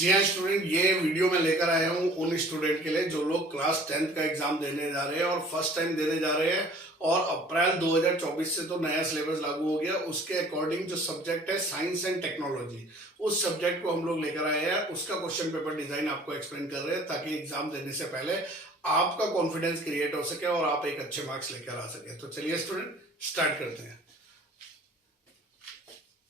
जी हाँ स्टूडेंट, ये वीडियो मैं लेकर आया हूँ उन स्टूडेंट के लिए जो लोग क्लास 10th का एग्जाम देने जा रहे हैं और फर्स्ट टाइम देने जा रहे हैं। और अप्रैल 2024 से तो नया सिलेबस लागू हो गया। उसके अकॉर्डिंग जो सब्जेक्ट है साइंस एंड टेक्नोलॉजी, उस सब्जेक्ट को हम लोग लेकर आए हैं। उसका क्वेश्चन पेपर डिजाइन आपको एक्सप्लेन कर रहे हैं ताकि एग्जाम देने से पहले आपका कॉन्फिडेंस क्रिएट हो सके और आप एक अच्छे मार्क्स लेकर आ सके। तो चलिए स्टूडेंट स्टार्ट करते हैं।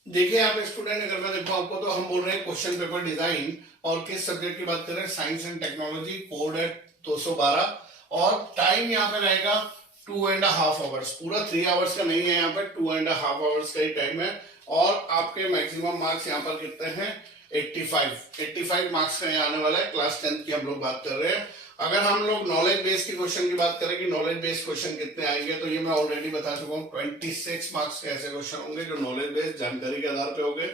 देखिए आप स्टूडेंट, अगर मैं देखो आपको, तो हम बोल रहे हैं क्वेश्चन पेपर डिजाइन और किस सब्जेक्ट की बात कर रहे हैं, साइंस एंड टेक्नोलॉजी। कोड है 212 और टाइम यहाँ पे रहेगा 2.5 आवर्स। पूरा 3 आवर्स का नहीं है, यहाँ पे 2.5 आवर्स का ही टाइम है। और आपके मैक्सिमम मार्क्स यहाँ पर कितने हैं, 85 मार्क्स का यहाँ आने वाला है। क्लास 10th की हम लोग बात कर रहे हैं। अगर हम लोग नॉलेज बेस्ड की क्वेश्चन की बात करें कि नॉलेज बेस्ड क्वेश्चन कितने आएंगे, तो ये मैं ऑलरेडी बता चुका हूँ। 26 मार्क्स के ऐसे क्वेश्चन होंगे जो नॉलेज बेस्ड जानकारी के आधार पे होंगे।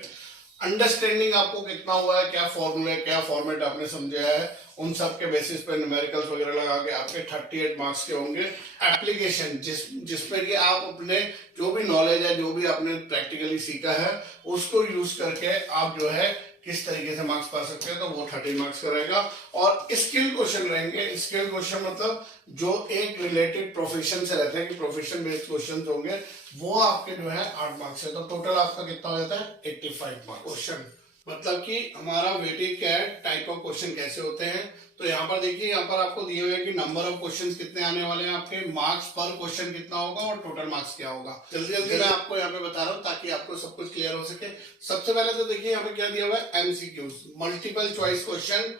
अंडरस्टैंडिंग आपको कितना हुआ है, क्या फॉर्मूला है, क्या फॉर्मेट आपने समझा है, उन सब के बेसिस पे न्यूमेरिकल्स वगैरह लगा के आपके 38 मार्क्स के होंगे। एप्लीकेशन जिसमें कि आप अपने जो भी नॉलेज है, जो भी आपने प्रैक्टिकली सीखा है, उसको यूज करके आप जो है किस तरीके से मार्क्स पा सकते हैं, तो वो 30 मार्क्स का रहेगा। और स्किल क्वेश्चन रहेंगे। स्किल क्वेश्चन मतलब जो एक रिलेटेड प्रोफेशन से रहते हैं कि प्रोफेशन बेस्ड क्वेश्चन होंगे, वो आपके जो है 8 मार्क्स है। तो टोटल आपका कितना हो जाता है, 85 मार्क्स। क्वेश्चन मतलब कि हमारा वेटेज क्या है, टाइप ऑफ क्वेश्चन कैसे होते हैं। तो यहाँ पर देखिए, यहाँ पर आपको दिए हुए हैं कि नंबर ऑफ क्वेश्चंस कितने आने वाले हैं, आपके मार्क्स पर क्वेश्चन कितना होगा और टोटल मार्क्स क्या होगा। जल्दी जल्दी मैं आपको यहाँ पे बता रहा हूँ ताकि आपको सब कुछ क्लियर हो सके। सबसे पहले तो देखिए यहाँ पे क्या दिया हुआ है, MCQs, multiple choice question.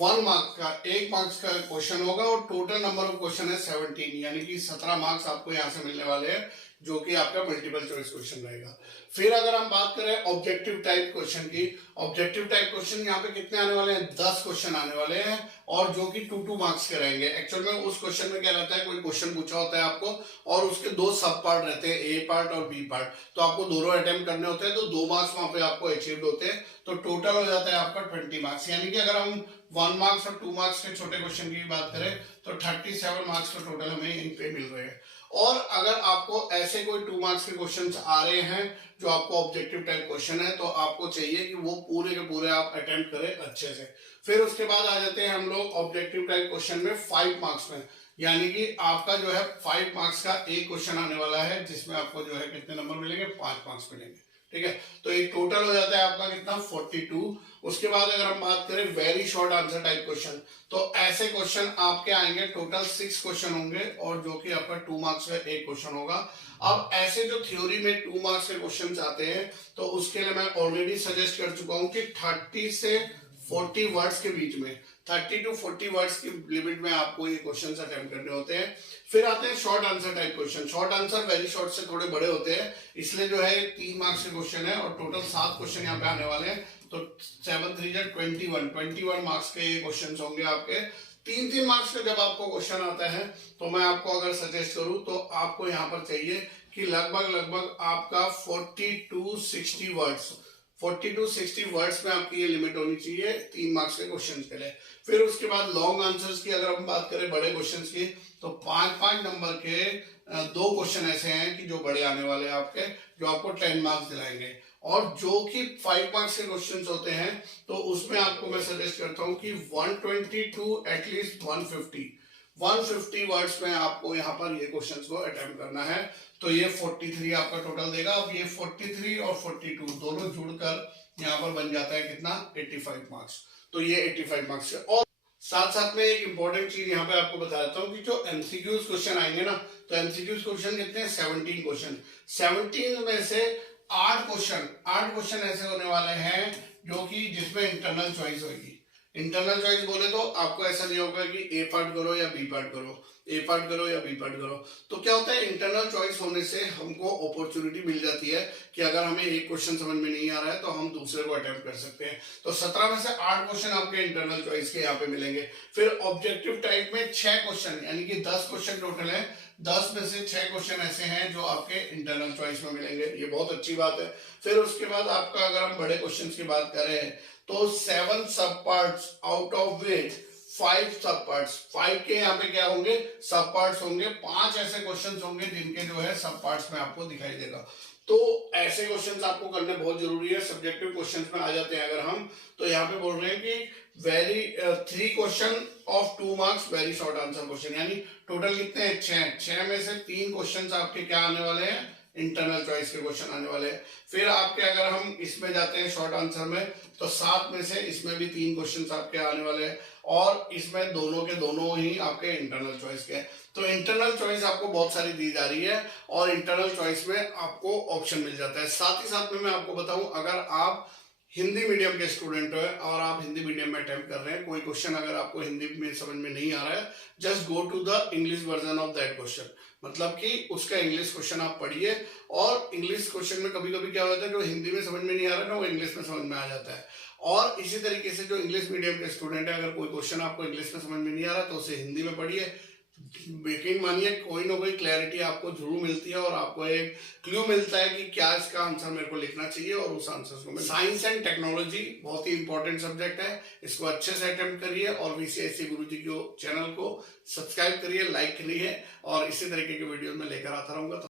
1 mark का, 1 मार्क्स का क्वेश्चन होगा और टोटल नंबर ऑफ क्वेश्चन है 17, यानी कि 17 मार्क्स आपको यहाँ से मिलने वाले हैं, जो कि आपका मल्टीपल चॉइस क्वेश्चन रहेगा। फिर अगर हम बात करें ऑब्जेक्टिव टाइप क्वेश्चन की, ऑब्जेक्टिव टाइप क्वेश्चन यहाँ पे कितने आने वाले हैं, 10 क्वेश्चन आने वाले हैं और जो कि 2 मार्क्स के रहेंगे। एक्चुअल में उस क्वेश्चन में क्या रहता है, कोई क्वेश्चन पूछा होता है आपको और उसके 2 सब पार्ट रहते हैं, ए पार्ट और बी पार्ट। तो आपको दोनों अटेम्प्ट करने होते हैं, तो 2 मार्क्स वहां पे आपको अचीव होते हैं। तो टोटल हो जाता है आपका 20 मार्क्स। यानी कि अगर हम 1 मार्क्स और 2 मार्क्स के छोटे क्वेश्चन की बात करें तो 37 मार्क्स का टोटल हमें इन पे मिल रहे हैं। और अगर आपको ऐसे कोई 2 मार्क्स के क्वेश्चंस आ रहे हैं जो आपको ऑब्जेक्टिव टाइप क्वेश्चन है, तो आपको चाहिए कि वो पूरे के पूरे आप अटेम्प्ट करें अच्छे से। फिर उसके बाद आ जाते हैं हम लोग ऑब्जेक्टिव टाइप क्वेश्चन में 5 मार्क्स में, यानी कि आपका जो है 5 मार्क्स का एक क्वेश्चन आने वाला है, जिसमें आपको जो है कितने नंबर मिलेंगे, 5 मार्क्स मिलेंगे। ठीक है, तो एक टोटल हो जाता है आपका कितना, 42। उसके बाद अगर हम बात करें very short answer type question, तो ऐसे क्वेश्चन आपके आएंगे, टोटल 6 क्वेश्चन होंगे और जो कि आपका 2 मार्क्स का एक क्वेश्चन होगा। अब ऐसे जो थ्योरी में 2 मार्क्स के क्वेश्चन आते हैं, तो उसके लिए मैं ऑलरेडी सजेस्ट कर चुका हूं कि 30 से 40 वर्ड्स के बीच में, 30 to 40 वर्ड्स की लिमिट में आपको ये क्वेश्चंस अटेम्प्ट करने होते हैं। फिर आते हैं short answer type question. Short answer very short से थोड़े बड़े होते हैं, इसलिए जो है 3 मार्क्स के क्वेश्चन है और टोटल 7 क्वेश्चन यहाँ पे आने वाले हैं। तो 7 3 21 मार्क्स के ये क्वेश्चन होंगे आपके। 3 मार्क्स का जब आपको क्वेश्चन आता है, तो मैं आपको अगर सजेस्ट करूं तो आपको यहाँ पर चाहिए कि लगभग आपका 40 to 60 वर्ड्स, 40 to 60 वर्ड्स में आपकी ये लिमिट होनी चाहिए 3 मार्क्स के क्वेश्चन के लिए। फिर उसके बाद लॉन्ग आंसर्स की अगर हम बात करें, बड़े क्वेश्चंस की, तो 5 नंबर के 2 क्वेश्चन ऐसे हैं कि जो बड़े आने वाले हैं आपके, जो आपको 10 मार्क्स दिलाएंगे। और जो कि 5 मार्क्स के क्वेश्चंस होते हैं, तो उसमें आपको मैं सजेस्ट करता हूं कि 120 to एटलीस्ट 150 वर्ड्स में आपको यहाँ पर ये क्वेश्चंस को अटेम्प्ट करना है। तो ये 43 आपका टोटल देगा। अब ये 43 और 42 दोनों जुड़कर यहाँ पर बन जाता है कितना, 85 मार्क्स। तो ये 85 मार्क्स है। और साथ साथ में एक इंपॉर्टेंट चीज यहाँ पे आपको बता देता हूँ कि जो एमसीक्यूज क्वेश्चन आएंगे ना, तो एमसीक्यूज क्वेश्चन कितने हैं, 17 क्वेश्चन। 17 में से 8 क्वेश्चन ऐसे होने वाले हैं जो कि जिसमें इंटरनल चॉइस होगी। इंटरनल चॉइस बोले तो आपको ऐसा नहीं होगा कि ए पार्ट करो या बी पार्ट करो, ए पार्ट करो या बी पार्ट करो। तो क्या होता है, इंटरनल चॉइस होने से हमको अपॉर्चुनिटी मिल जाती है कि अगर हमें एक क्वेश्चन समझ में नहीं आ रहा है तो हम दूसरे को अटेम्प्ट कर सकते हैं। तो 17 में से 8 क्वेश्चन आपके इंटरनल चॉइस के यहाँ पे मिलेंगे। फिर ऑब्जेक्टिव टाइप में 6 क्वेश्चन, यानी कि 10 क्वेश्चन टोटल है। 10 में से 6 क्वेश्चन ऐसे हैं जो आपके इंटरनल चॉइस में मिलेंगे, ये बहुत अच्छी बात है। फिर उसके बाद आपका अगर हम बड़े क्वेश्चन की बात करें, तो 7 सब पार्ट्स आउट ऑफ विच 5 सब पार्ट्स, 5 के यहाँ पे क्या होंगे, सब पार्ट्स होंगे। 5 ऐसे क्वेश्चंस होंगे जिनके जो है सब पार्ट्स में आपको दिखाई देगा। तो ऐसे क्वेश्चंस आपको करने बहुत जरूरी है। सब्जेक्टिव क्वेश्चंस में आ जाते हैं अगर हम, तो यहाँ पे बोल रहे हैं कि very 3 question of 2 marks very short answer question, यानी टोटल कितने हैं, 6 में से 3 क्वेश्चंस आपके क्या आने वाले हैं, इंटरनल चॉइस के क्वेश्चन आने वाले हैं। फिर आपके अगर हम इसमें जाते हैं शॉर्ट आंसर में, तो 7 में से इसमें भी 3 क्वेश्चंस आपके आने वाले हैं, और इसमें दोनों के दोनों ही आपके इंटरनल चॉइस के हैं। तो इंटरनल चॉइस आपको बहुत सारी दी जा रही है, और इंटरनल चॉइस में आपको ऑप्शन मिल जाता है। साथ ही साथ में मैं आपको बताऊं, अगर आप हिंदी मीडियम के स्टूडेंट हो और आप हिंदी मीडियम में अटेम्प्ट कर रहे हैं, कोई क्वेश्चन अगर आपको हिंदी में समझ में नहीं आ रहा है, just go to the English version of that question, मतलब कि उसका इंग्लिश क्वेश्चन आप पढ़िए। और इंग्लिश क्वेश्चन में कभी कभी क्या होता है, जो हिंदी में समझ में नहीं आ रहा है ना, वो इंग्लिश में समझ में आ जाता है। और इसी तरीके से जो इंग्लिश मीडियम के स्टूडेंट है, अगर कोई क्वेश्चन आपको इंग्लिश में समझ में नहीं आ रहा तो उसे हिंदी में पढ़िए। यकीन मानिए कोई ना कोई क्लैरिटी आपको जरूर मिलती है, और आपको एक क्लू मिलता है कि क्या इसका आंसर मेरे को लिखना चाहिए, और उस आंसर को मैं। साइंस एंड टेक्नोलॉजी बहुत ही इंपॉर्टेंट सब्जेक्ट है, इसको अच्छे से अटेम्प्ट करिए, और VCSE गुरुजी के चैनल को सब्सक्राइब करिए, लाइक करिए, और इसी तरीके के वीडियो में लेकर आता रहूंगा।